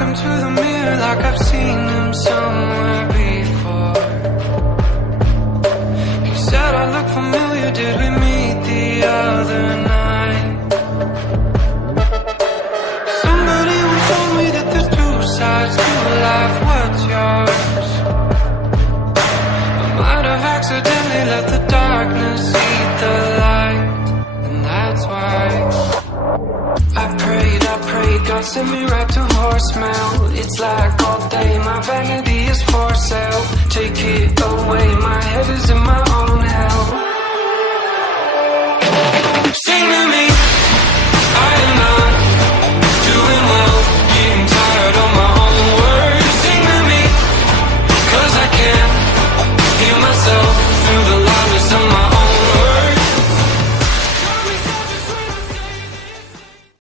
him to the mirror like I've seen him somewhere before. He said I look familiar, did we meet the other night? Somebody once told me that there's two sides to life, what's yours? I might have accidentally let the darkness eat the light, and that's why I prayed, God sent me right to voicemail. It's like all day, my vanity is for sale. Take it away, my head is in my own hell.